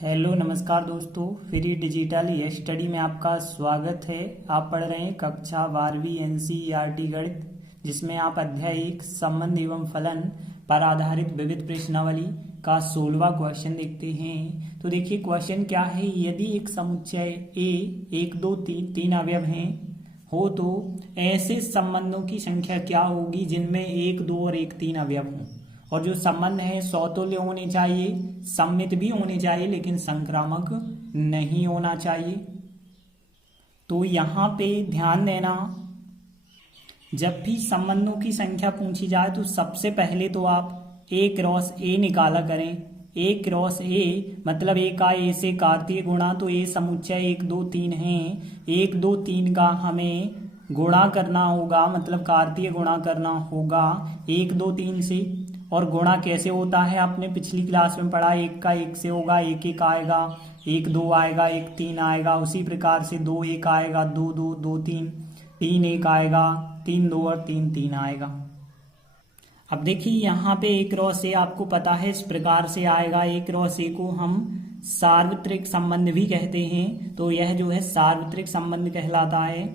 Hello नमस्कार दोस्तों, free digital study में आपका स्वागत है। आप पढ़ रहे हैं कक्षा 12वीं एनसीईआरटी गणित, जिसमें आप अध्याय 1 संबंध एवं फलन पर आधारित विविध प्रश्नावली का 16वां क्वेश्चन देखते हैं। तो देखिए क्वेश्चन क्या है। यदि एक समुच्चय ए 1 2 3 तीन अवयव हैं हो तो ऐसे संबंधों की संख्या क्या होगी जिनमें 1 2 और 1 3 अवयव हों। और जो संबंध है समतुल्य होने चाहिए, सममित भी होने चाहिए, लेकिन संक्रामक नहीं होना चाहिए। तो यहाँ पे ध्यान देना, जब भी संबंधों की संख्या पूछी जाए तो सबसे पहले तो आप ए क्रॉस ए निकाला करें। ए क्रॉस ए मतलब ए का ए से कार्तीय गुणा, तो ए समुच्चय 1 2 3 है। 1 2 3 का हमें गुणा करना होगा, मतलब कार्तीय गुणा करना होगा 1 2 3 से। और गुणा कैसे होता है आपने पिछली क्लास में पढ़ा, 1 का 1 से होगा, 1 1 आएगा, 1 2 आएगा, 1 3 आएगा। उसी प्रकार से 2 1 आएगा, 2 2 2 3, 3 1 आएगा, 3 2 और 3 3 आएगा। अब देखिए यहाँ पे ए क्रॉस ए आपको पता है इस प्रकार से आएगा। ए क्रॉस ए को हम सार्वत्रिक संबंध भी कहते हैं, तो यह जो है सार्वत्रिक संबंध कहलाता है।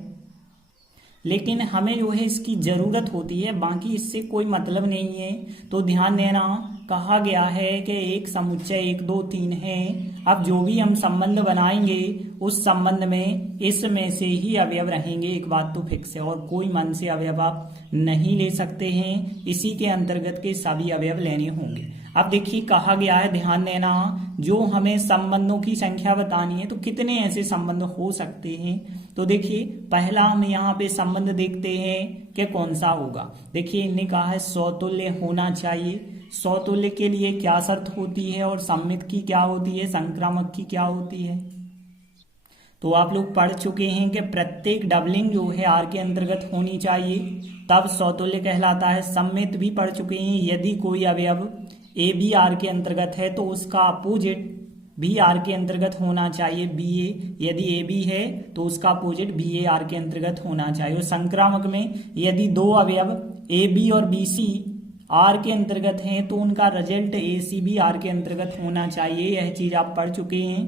लेकिन हमें जो है इसकी जरूरत होती है, बाकी इससे कोई मतलब नहीं है। तो ध्यान देना, कहा गया है कि एक समुच्चय 1 2 3 है। अब जो भी हम संबंध बनाएंगे उस संबंध में इसमें से ही अवयव रहेंगे, एक बात तो फिक्स है। और कोई मन से अवयव आप नहीं ले सकते हैं, इसी के अंतर्गत के सभी अवयव लेने होंगे। अब देखिए कहा गया है, ध्यान देना, जो हमें संबंधों की संख्या बतानी है तो कितने ऐसे संबंध हो सकते हैं। तो देखिए पहला हम यहाँ पे संबंध देखते हैं कि कौन सा होगा। देखिए इन्हें कहा है समतुल्य होना चाहिए। समतुल्य के लिए क्या शर्त होती है और सममित की क्या होती है, संक्रामक की क्या होती है। तो आप लोग पढ़ चुके हैं कि प्रत्येक डबलिंग जो है आर के अंतर्गत होनी चाहिए, तब समतुल्य कहलाता है। सममित भी पढ़ चुके हैं, यदि कोई अवयव ए बी आर के अंतर्गत है तो उसका अपोजिट बी आर के अंतर्गत होना चाहिए, बी ए। यदि ए बी है तो उसका अपोजिट बी ए आर के अंतर्गत होना चाहिए। और संक्रामक में यदि दो अवयव ए बी और बी सी आर के अंतर्गत हैं तो उनका result A C B R के अंतर्गत होना चाहिए। यह चीज आप पढ़ चुके हैं।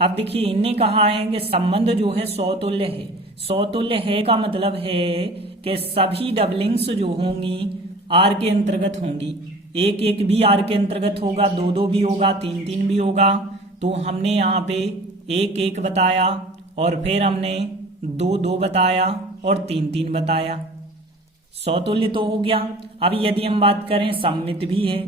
अब देखिए इनने कहा है कि संबंध जो है समतुल्य है। समतुल्य है का मतलब है कि सभी डबलिंग्स जो होंगी आर के अंतर्गत होंगी। 1 1 भी आर के अंतर्गत होगा, 2 2 भी होगा, 3 3 भी होगा। तो हमने यहाँ पे 1 1 बताया और फिर हमने 2 2 बताया और 3 3 बताया। समतुल्य तो हो गया। अब यदि हम बात करें सममित भी है,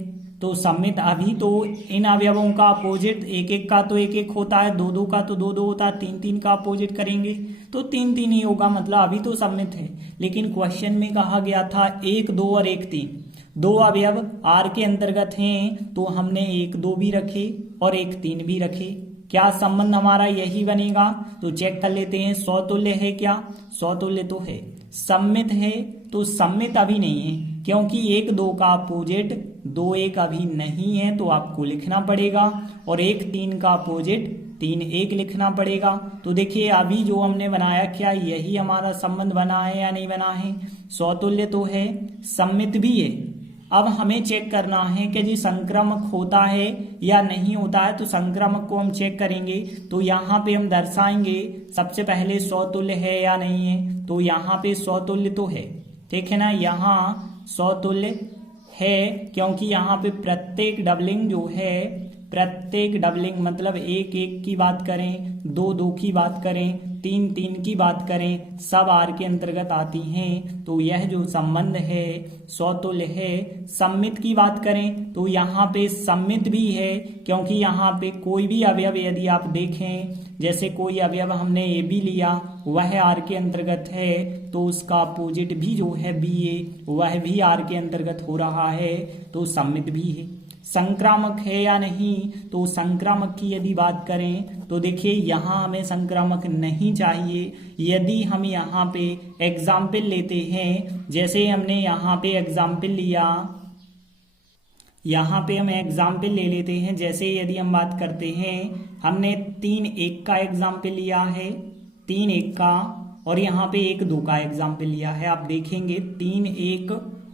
तो सममित अभी तो इन अवयवों का अपोजिट 1 1 का तो 1 1 होता है, 2 2 का तो 2 2 होता है, 3 3 का अपोजिट करेंगे तो 3 3 ही होगा, मतलब अभी तो सममित है। लेकिन क्वेश्चन में कहा गया था 1 2 और 1 3 दो अवयव आर के अंतर्गत हैं, तो हमने 1 2 भी रखे और 1 3 भी रखे। क्या संबंध हमारा यही बनेगा। तो चेक कर लेते हैं, समतुल्य है क्या, समतुल्य तो है। सममित है तो सममित अभी नहीं है, क्योंकि 1 2 का अपोजिट 2 1 अभी नहीं है, तो आपको लिखना पड़ेगा। और 1 3 का अपोजिट 3 1 लिखना पड़ेगा। तो देखिए अभी जो हमने बनाया, क्या यही हमारा संबंध बना है या नहीं बना है। समतुल्य तो है, सममित भी है। अब हमें चेक करना है कि जी संक्रामक होता है या नहीं होता है। तो संक्रामक को हम चेक करेंगे, तो यहाँ पे हम दर्शाएंगे सबसे पहले समतुल्य है या नहीं है। तो यहाँ पे समतुल्य तो है, ठीक है ना, यहाँ समतुल्य है, क्योंकि यहाँ पे प्रत्येक डबलिंग जो है, प्रत्येक डबलिंग मतलब 1 1 की बात करें, 2 2 की बात करें, 3 3 की बात करें, सब आर के अंतर्गत आती हैं। तो यह जो संबंध है समतुल्य है। सममित की बात करें तो यहाँ पे सममित भी है, क्योंकि यहाँ पे कोई भी अवयव यदि आप देखें, जैसे कोई अवयव हमने ए बी लिया, वह आर के अंतर्गत है, तो उसका अपोजिट भी जो है बी ए, वह भी आर के अंतर्गत हो रहा है, तो सममित भी है। संक्रामक है या नहीं, तो संक्रामक की यदि बात करें तो देखिए यहाँ हमें संक्रामक नहीं चाहिए। यदि हम यहाँ पे एग्जाम्पल लेते हैं, जैसे हमने यहाँ पे एग्जाम्पल लिया, यहाँ पे हम एग्जाम्पल ले लेते हैं। जैसे यदि हम बात करते हैं, हमने 3 1 का एग्जाम्पल लिया है, 3 1 का, और यहाँ पे 1 2 का एग्जाम्पल लिया है। आप देखेंगे 3 1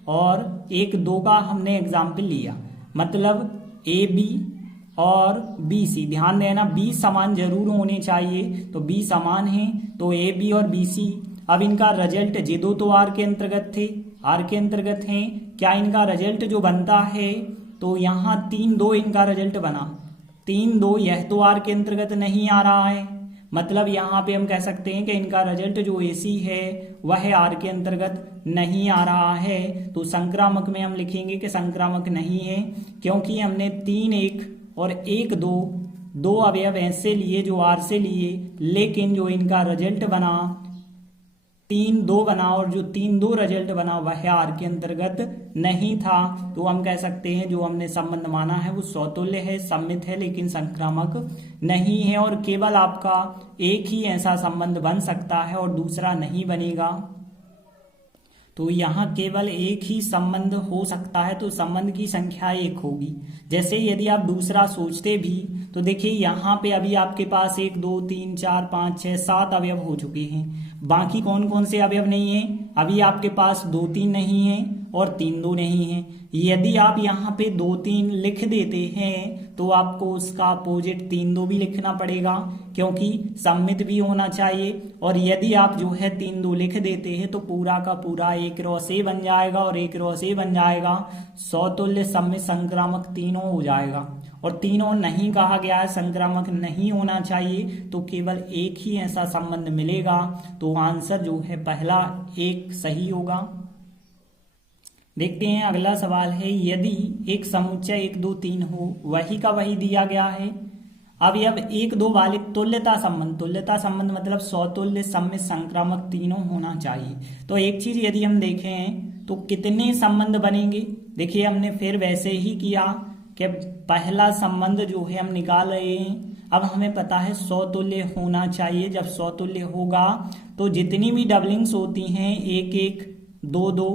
और 1 2 का हमने एग्जाम्पल लिया, मतलब ए बी और बी सी। ध्यान देना बी समान जरूर होने चाहिए, तो बी समान है तो ए बी और बी सी। अब इनका रिजल्ट ये दो तो आर के अंतर्गत थे, आर के अंतर्गत हैं, क्या इनका रिजल्ट जो बनता है तो यहाँ 3-2 इनका रिजल्ट बना। 3-2 यह तो आर के अंतर्गत नहीं आ रहा है, मतलब यहाँ पे हम कह सकते हैं कि इनका रिजल्ट जो एसी है वह आर के अंतर्गत नहीं आ रहा है। तो संक्रामक में हम लिखेंगे कि संक्रामक नहीं है, क्योंकि हमने 3-1 और 1-2 दो अवयव ऐसे लिए जो आर से लिए, लेकिन जो इनका रिजल्ट बना 3-2 बना और जो 3-2 रिजल्ट बना वह आर के अंतर्गत नहीं था। तो हम कह सकते हैं जो हमने संबंध माना है वो सौतुल्य है, सम्मित है, लेकिन संक्रामक नहीं है। और केवल आपका एक ही ऐसा संबंध बन सकता है और दूसरा नहीं बनेगा। तो यहाँ केवल एक ही संबंध हो सकता है, तो संबंध की संख्या 1 होगी। जैसे यदि आप दूसरा सोचते भी तो देखिए यहाँ पे अभी आपके पास 1 2 3 4 5 6 7 अवयव हो चुके हैं। बाकी कौन कौन से अवयव नहीं है? अभी आपके पास 2 3 नहीं है और 3 2 नहीं है। यदि आप यहाँ पे 2 3 लिख देते हैं तो आपको उसका अपोजिट 3 2 भी लिखना पड़ेगा, क्योंकि सम्मित भी होना चाहिए। और यदि आप जो है 3 2 लिख देते हैं तो पूरा का पूरा एक क्रॉस ए बन जाएगा और एक क्रॉस ए बन जाएगा। सौतुल्य सम्मित संक्रामक तीनों हो जाएगा। और तीनों नहीं कहा गया है, संक्रामक नहीं होना चाहिए, तो केवल एक ही ऐसा संबंध मिलेगा। तो आंसर जो है पहला 1 सही होगा। देखते हैं अगला सवाल है, यदि एक समुच्चय 1 2 3 हो, वही का वही दिया गया है। अब 1 2 वाले तुल्यता संबंध मतलब सौतुल्य सम्मित संक्रामक तीनों होना चाहिए। तो एक चीज यदि हम देखें तो कितने संबंध बनेंगे, देखिए हमने फिर वैसे ही किया कि पहला संबंध जो है हम निकाल रहे हैं। अब हमें पता है सौतुल्य होना चाहिए। जब सौतुल्य होगा तो जितनी भी डबलिंग्स होती हैं 1 1 2 2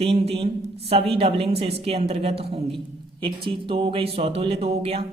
3 3 सभी डबलिंग्स इसके अंतर्गत होंगी। एक चीज तो हो गई, सौतुल्य तो हो गया।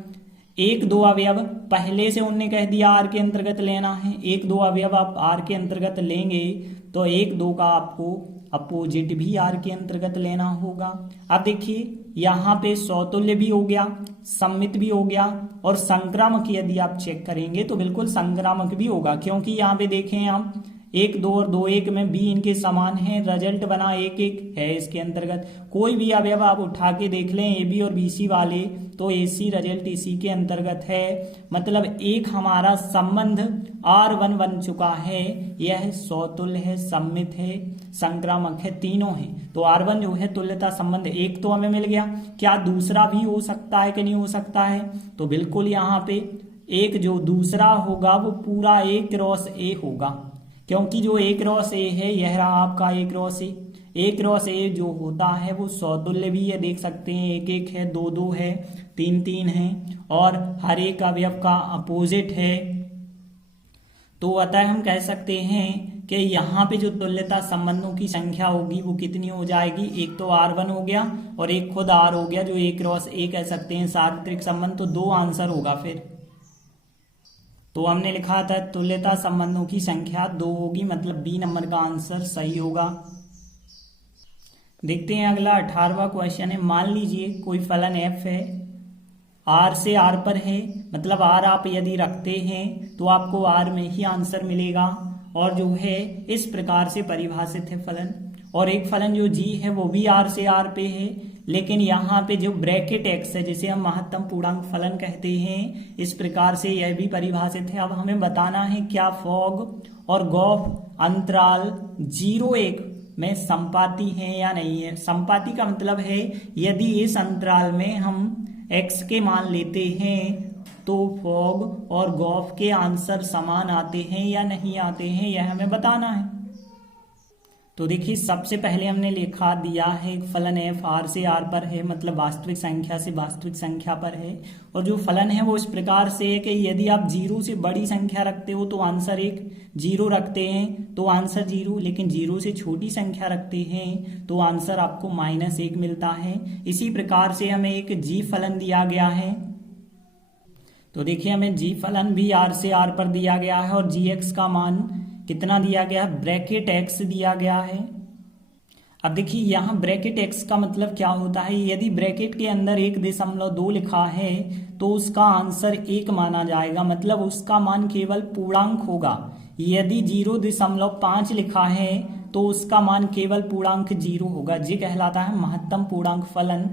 1 2 अवयव पहले से उनने कह दिया आर के अंतर्गत लेना है। 1 2 अवयव आप आर के अंतर्गत लेंगे तो 1 2 का आपको अपोजिट भी आर के अंतर्गत लेना होगा। अब देखिए यहाँ पे सौतुल्य भी हो गया, सम्मित भी हो गया, और संक्रामक यदि आप चेक करेंगे तो बिल्कुल संक्रामक भी होगा, क्योंकि यहाँ पे देखें आप 1 2 और 2 1 में बी इनके समान है। रिजल्ट बना 1 1 है इसके अंतर्गत। कोई भी अवयव आप उठा के देख लें ए बी और बी सी वाले, तो एसी रिजल्ट इसी के अंतर्गत है। मतलब एक हमारा संबंध R1 बन चुका है, यह सौतुल्य है, सम्मित है, संक्रामक है, तीनों है। तो R1 जो है तुल्यता संबंध 1 तो हमें मिल गया। क्या दूसरा भी हो सकता है कि नहीं हो सकता है? तो बिल्कुल यहाँ पे एक जो दूसरा होगा वो पूरा A क्रॉस A होगा, क्योंकि जो A क्रॉस A है यह रहा आपका A cross A। A cross A जो होता है वो सौतुल्य भी है, देख सकते हैं 1 1 है, 2 2 है, 3 3 है, और हर एक अवयव का अपोजिट है। तो अतः हम कह सकते हैं कि यहाँ पे जो तुल्यता संबंधों की संख्या होगी वो कितनी हो जाएगी? एक तो R1 हो गया और एक खुद R हो गया, जो A क्रॉस A कह सकते हैं सार्वत्रिक संबंध। तो 2 आंसर होगा फिर। तो हमने लिखा था तुल्यता संबंधों की संख्या 2 होगी, मतलब बी नंबर का आंसर सही होगा। देखते हैं अगला 18वां क्वेश्चन है। मान लीजिए कोई फलन f है, r से r पर है, मतलब r आप यदि रखते हैं तो आपको r में ही आंसर मिलेगा, और जो है इस प्रकार से परिभाषित है फलन। और एक फलन जो g है वो भी r से r पे है, लेकिन यहाँ पे जो ब्रैकेट x है जिसे हम महत्तम पूर्णांक फलन कहते हैं, इस प्रकार से यह भी परिभाषित है। अब हमें बताना है क्या फॉग और गॉफ अंतराल 0-1 में संपाती है या नहीं है। संपाती का मतलब है यदि इस अंतराल में हम x के मान लेते हैं तो फॉग और गॉफ के आंसर समान आते हैं या नहीं आते हैं, यह हमें बताना है। तो देखिए सबसे पहले हमने लिखा दिया है फलन f r से r पर है, मतलब वास्तविक संख्या से वास्तविक संख्या पर है। और जो फलन है वो इस प्रकार से है कि यदि आप 0 से बड़ी संख्या रखते हो तो आंसर 1, 0 रखते हैं तो आंसर 0, लेकिन 0 से छोटी संख्या रखते हैं तो आंसर आपको -1 मिलता है। इसी प्रकार से हमें एक g फलन दिया गया है। तो देखिए हमें g फलन भी r से r पर दिया गया है, और gx का मान कितना दिया गया है? ब्रैकेट x दिया गया है। अब देखिए यहाँ ब्रैकेट x का मतलब क्या होता है, यदि ब्रैकेट के अंदर 1.2 लिखा है तो उसका आंसर 1 माना जाएगा, मतलब उसका मान केवल पूर्णांक होगा। यदि 0.5 लिखा है तो उसका मान केवल पूर्णांक 0 होगा। ये कहलाता है महत्तम पूर्णांक फलन।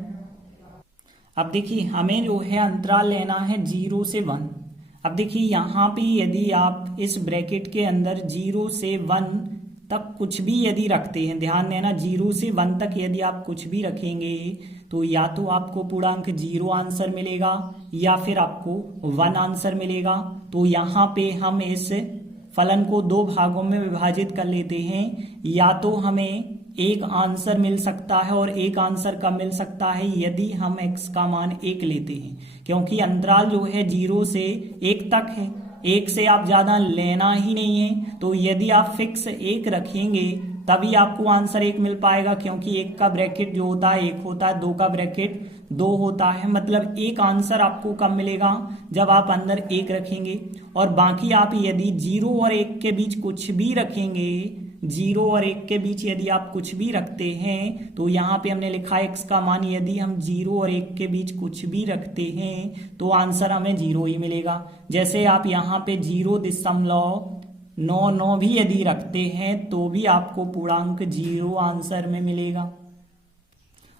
अब देखिए हमें जो है अंतराल लेना है 0 से 1। अब देखिए यहाँ पे यदि आप इस ब्रैकेट के अंदर 0 से 1 तक कुछ भी यदि रखते हैं, ध्यान देना 0 से 1 तक यदि आप कुछ भी रखेंगे तो या तो आपको पूर्णांक 0 आंसर मिलेगा या फिर आपको 1 आंसर मिलेगा। तो यहाँ पे हम इस फलन को 2 भागों में विभाजित कर लेते हैं, या तो हमें एक आंसर मिल सकता है और एक आंसर कब मिल सकता है, यदि हम x का मान 1 लेते हैं, क्योंकि अंतराल जो है 0 से 1 तक है, 1 से आप ज्यादा लेना ही नहीं है। तो यदि आप फिक्स 1 रखेंगे तभी आपको आंसर 1 मिल पाएगा, क्योंकि 1 का ब्रैकेट जो होता है 1 होता है, 2 का ब्रैकेट 2 होता है। मतलब एक आंसर आपको कब मिलेगा, जब आप अंदर 1 रखेंगे। और बाकी आप यदि 0 और 1 के बीच कुछ भी रखेंगे, 0 और 1 के बीच यदि आप कुछ भी रखते हैं तो यहाँ पे हमने लिखा है x का मान, यदि हम 0 और 1 के बीच कुछ भी रखते हैं तो आंसर हमें 0 ही मिलेगा। जैसे आप यहाँ पे 0.99 भी यदि रखते हैं तो भी आपको पूर्णांक 0 आंसर में मिलेगा।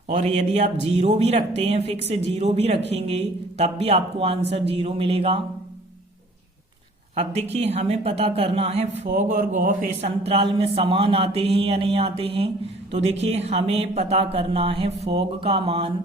और यदि आप 0 भी रखते हैं, फिक्स 0 भी रखेंगे तब भी आपको आंसर 0 मिलेगा। अब देखिए हमें पता करना है फॉग और गॉफ इस अंतराल में समान आते हैं या नहीं आते हैं। तो देखिए हमें पता करना है फॉग का मान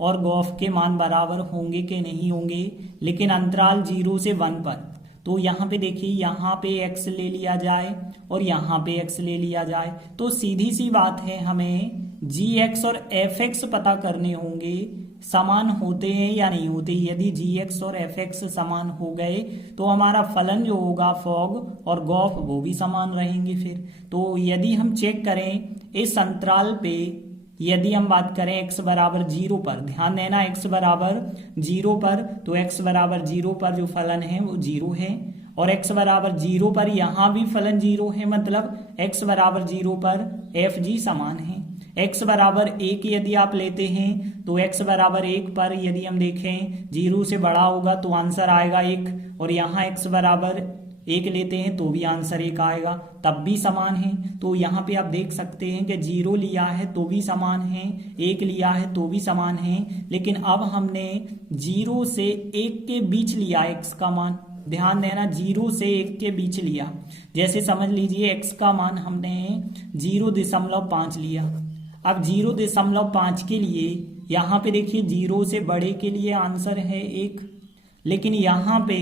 और गॉफ के मान बराबर होंगे कि नहीं होंगे, लेकिन अंतराल 0 से 1 पर। तो यहाँ पे देखिए यहाँ पे x ले लिया जाए और यहाँ पे x ले लिया जाए तो सीधी सी बात है, हमें gx और fx पता करने होंगे समान होते हैं या नहीं होते। यदि gx और fx समान हो गए तो हमारा फलन जो होगा फॉग और गॉफ वो भी समान रहेंगे। फिर तो यदि हम चेक करें इस अंतराल पे, यदि हम बात करें x बराबर 0 पर, ध्यान देना x बराबर 0 पर, तो x बराबर 0 पर जो फलन है वो 0 है, और x बराबर 0 पर यहाँ भी फलन 0 है, मतलब x बराबर 0 पर fg समान है। x बराबर 1 यदि आप लेते हैं तो x बराबर 1 पर यदि हम देखें 0 से बड़ा होगा तो आंसर आएगा 1, और यहाँ x बराबर 1 लेते हैं तो भी आंसर 1 आएगा, तब भी समान है। तो यहाँ पे आप देख सकते हैं कि 0 लिया है तो भी समान है, 1 लिया है तो भी समान है, लेकिन अब हमने 0 से 1 के बीच लिया x का मान। ध्यान देना 0 से 1 के बीच लिया, जैसे समझ लीजिए x का मान हमने 0.5 लिया। अब 0.5 के लिए यहाँ पे देखिए 0 से बड़े के लिए आंसर है 1, लेकिन यहाँ पे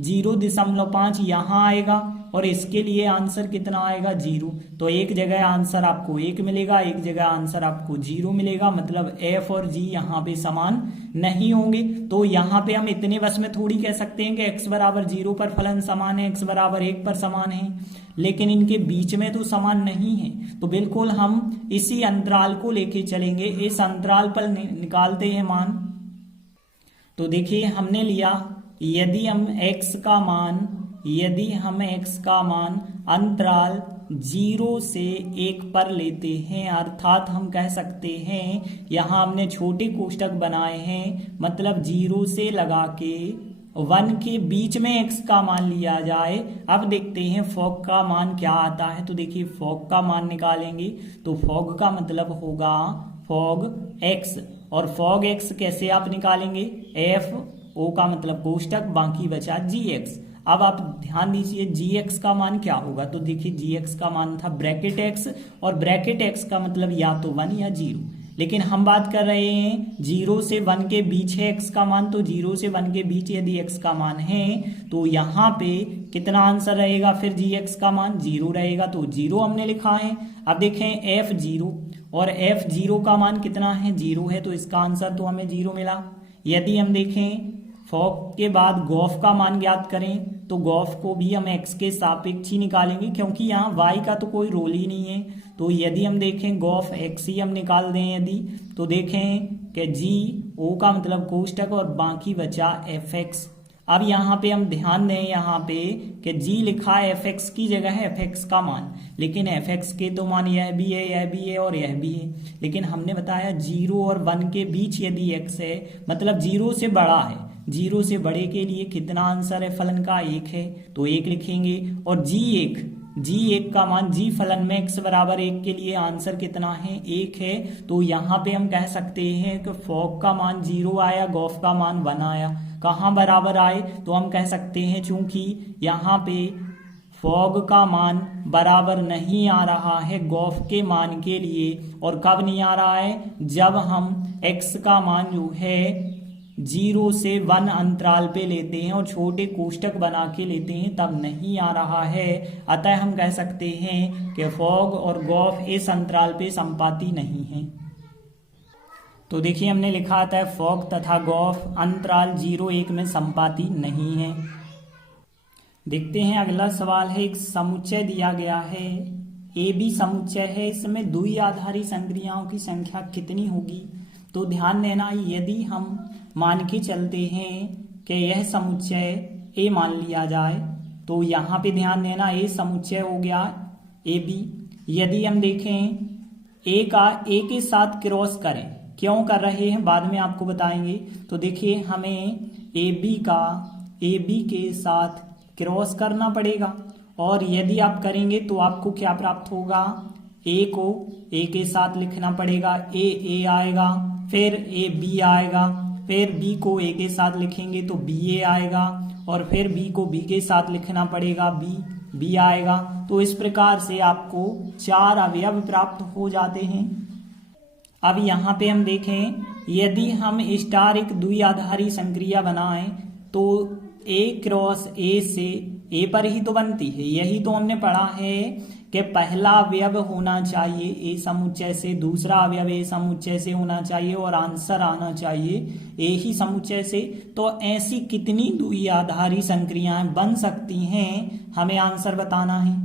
0.5 यहाँ आएगा और इसके लिए आंसर कितना आएगा 0। तो एक जगह आंसर आपको 1 मिलेगा, एक जगह आंसर आपको 0 मिलेगा, मतलब f और g यहाँ पे समान नहीं होंगे। तो यहाँ पे हम इतने बस में थोड़ी कह सकते हैं कि x बराबर 0 पर फलन समान है, x बराबर 1 पर समान है, लेकिन इनके बीच में तो समान नहीं है। तो बिल्कुल हम इसी अंतराल को लेके चलेंगे, इस अंतराल पर निकालते हैं मान। तो देखिए हमने लिया, यदि हम x का मान अंतराल 0 से 1 पर लेते हैं, अर्थात हम कह सकते हैं यहाँ हमने छोटे कोष्टक बनाए हैं, मतलब 0 से लगा के 1 के बीच में x का मान लिया जाए। अब देखते हैं फॉग का मान क्या आता है। तो देखिए फॉग का मान निकालेंगे तो फॉग का मतलब होगा फॉग x, और फॉग x कैसे आप निकालेंगे, f o का मतलब कोष्टक, बाकी बचा gx। अब आप ध्यान दीजिए gx का मान क्या होगा। तो देखिए gx का मान था ब्रैकेट x, और ब्रैकेट x का मतलब या तो 1 या 0, लेकिन हम बात कर रहे हैं 0 से 1 के बीच है x का मान। तो 0 से 1 के बीच यदि x का मान है तो यहाँ पे कितना आंसर रहेगा, फिर gx का मान 0 रहेगा, तो 0 हमने लिखा है। अब देखें f0, और f0 का मान कितना है, 0 है, तो इसका आंसर तो हमें 0 मिला। यदि हम देखें फॉग के बाद गॉफ का मान ज्ञात करें तो गॉफ को भी हम x के सापेक्ष ही निकालेंगे, क्योंकि यहाँ y का तो कोई रोल ही नहीं है। तो यदि हम देखें गॉफ x ही हम निकाल दें यदि, तो देखें कि g o का मतलब कोष्टक और बाकी बचा fx। अब यहाँ पे हम ध्यान दें यहाँ पे कि g लिखा है fx की जगह है fx का मान, लेकिन fx के तो मान यह भी है, यह भी है और यह भी है। लेकिन हमने बताया 0 और 1 के बीच यदि x है, मतलब 0 से बड़ा है, 0 से बड़े के लिए कितना आंसर है फलन का 1 है, तो 1 लिखेंगे। और g1 का मान g फलन में x बराबर 1 के लिए आंसर कितना है 1 है। तो यहाँ पे हम कह सकते हैं कि फॉग का मान 0 आया, गॉफ का मान 1 आया। कहाँ बराबर आए, तो हम कह सकते हैं चूंकि यहाँ पे फॉग का मान बराबर नहीं आ रहा है गॉफ के मान के लिए। और कब नहीं आ रहा है, जब हम x का मान जो है 0 से 1 अंतराल पे लेते हैं और छोटे कोष्टक बना के लेते हैं, तब नहीं आ रहा है। अतः हम कह सकते हैं कि फॉग और गॉफ इस अंतराल पे संपाती नहीं है। तो देखिए हमने लिखा था फॉग तथा गॉफ अंतराल 0-1 में संपाती नहीं है। देखते हैं अगला सवाल है, एक समुच्चय दिया गया है, ए बी समुच्चय है, इसमें द्विआधारी संक्रियाओं की संख्या कितनी होगी। तो ध्यान देना, यदि हम मान के चलते हैं कि यह समुच्चय ए मान लिया जाए, तो यहाँ पे ध्यान देना ए समुच्चय हो गया ए बी। यदि हम देखें ए का ए के साथ क्रॉस करें, क्यों कर रहे हैं बाद में आपको बताएंगे। तो देखिए हमें ए बी के साथ क्रॉस करना पड़ेगा, और यदि आप करेंगे तो आपको क्या प्राप्त होगा, ए को ए के साथ लिखना पड़ेगा, ए आएगा, फिर ए बी आएगा, फिर बी को ए के साथ लिखेंगे तो बी ए आएगा, और फिर बी को बी के साथ लिखना पड़ेगा, बी आएगा। तो इस प्रकार से आपको 4 अवयव प्राप्त हो जाते हैं। अब यहाँ पे हम देखें, यदि हम स्टार एक द्विआधारी संक्रिया बनाएं तो ए क्रॉस ए से ए पर ही तो बनती है। यही तो हमने पढ़ा है कि पहला अवयव होना चाहिए ए समुच्चय से, दूसरा अवयव ए समुच्चय से होना चाहिए और आंसर आना चाहिए ए ही समुच्चय से। तो ऐसी कितनी द्विआधारी संक्रियाएं बन सकती हैं, हमें आंसर बताना है।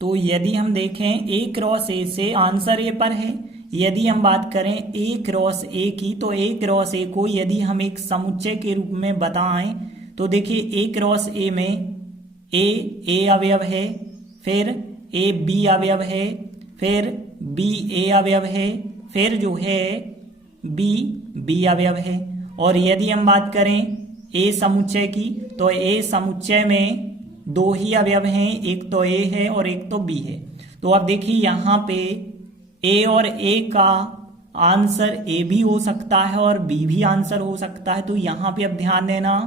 तो यदि हम देखें ए क्रॉस ए से आंसर ए पर है। यदि हम बात करें ए क्रॉस ए की, तो ए क्रॉस ए को यदि हम एक समुच्चय के रूप में बताएं तो देखिए ए क्रॉस ए में ए अवयव है, फिर ए बी अवयव है, फिर बी ए अवयव है, फिर जो है बी अवयव है। और यदि हम बात करें ए समुच्चय की, तो ए समुच्चय में 2 ही अवयव हैं, एक तो ए है और एक तो बी है। तो अब देखिए यहाँ पे ए और ए का आंसर ए भी हो सकता है और बी भी आंसर हो सकता है। तो यहाँ पे अब ध्यान देना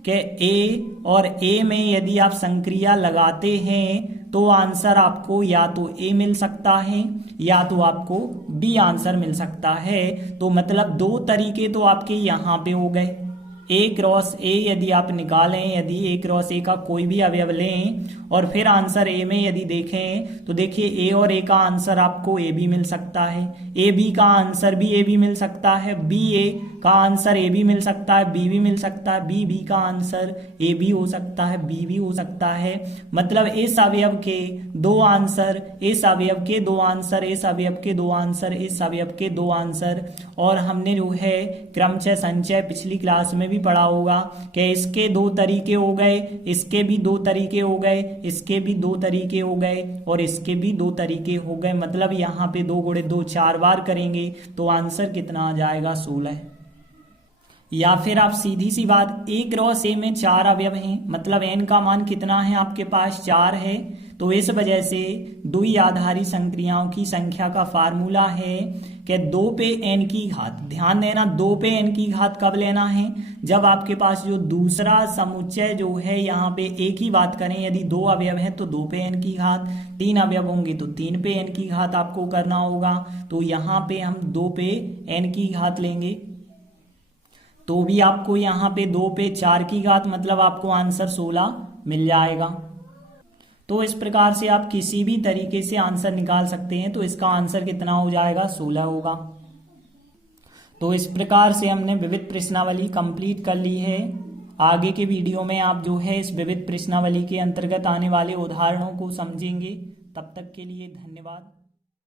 कि ए और ए में यदि आप संक्रिया लगाते हैं तो आंसर आपको या तो ए मिल सकता है या तो आपको बी आंसर मिल सकता है। तो मतलब 2 तरीके तो आपके यहाँ पे हो गए। ए क्रॉस ए यदि आप निकालें, यदि ए क्रॉस ए का कोई भी अवयव लें और फिर आंसर ए में यदि देखें तो देखिए ए और ए का आंसर आपको ए भी मिल सकता है, ए बी का आंसर भी ए भी मिल सकता है, बी ए का आंसर ए भी मिल सकता है, बी भी मिल सकता है, बी का आंसर ए भी हो सकता है, बी भी हो सकता है। मतलब इस अवयव के 2 आंसर, इस अवयव के 2 आंसर, इस अवयव के 2 आंसर, इस अवयव के 2 आंसर। और हमने जो है क्रमचय संचय पिछली क्लास में भी पढ़ा होगा कि इसके 2 तरीके हो गए, इसके भी 2 तरीके हो गए, इसके भी 2 तरीके हो गए और इसके भी 2 तरीके हो गए। मतलब यहाँ पे 2 गुणे 2 4 बार करेंगे तो आंसर कितना आ जाएगा 16। या फिर आप सीधी सी बात, ए क्रॉस ए में 4 अवयव हैं, मतलब एन का मान कितना है आपके पास 4 है। तो इस वजह से द्विआधारी संक्रियाओं की संख्या का फार्मूला है कि 2 पे n की घात। ध्यान देना 2 पे n की घात कब लेना है, जब आपके पास जो दूसरा समुच्चय जो है यहाँ पे ए की बात करें, यदि 2 अवयव हैं तो 2 पे n की घात, 3 अवयव होंगे तो 3 पे n की घात आपको करना होगा। तो यहाँ पे हम 2 पे n की घात लेंगे तो भी आपको यहाँ पे 2 पे 4 की घात, मतलब आपको आंसर 16 मिल जाएगा। तो इस प्रकार से आप किसी भी तरीके से आंसर निकाल सकते हैं। तो इसका आंसर कितना हो जाएगा 16 होगा। तो इस प्रकार से हमने विविध प्रश्नावली कंप्लीट कर ली है। आगे के वीडियो में आप जो है इस विविध प्रश्नावली के अंतर्गत आने वाले उदाहरणों को समझेंगे। तब तक के लिए धन्यवाद।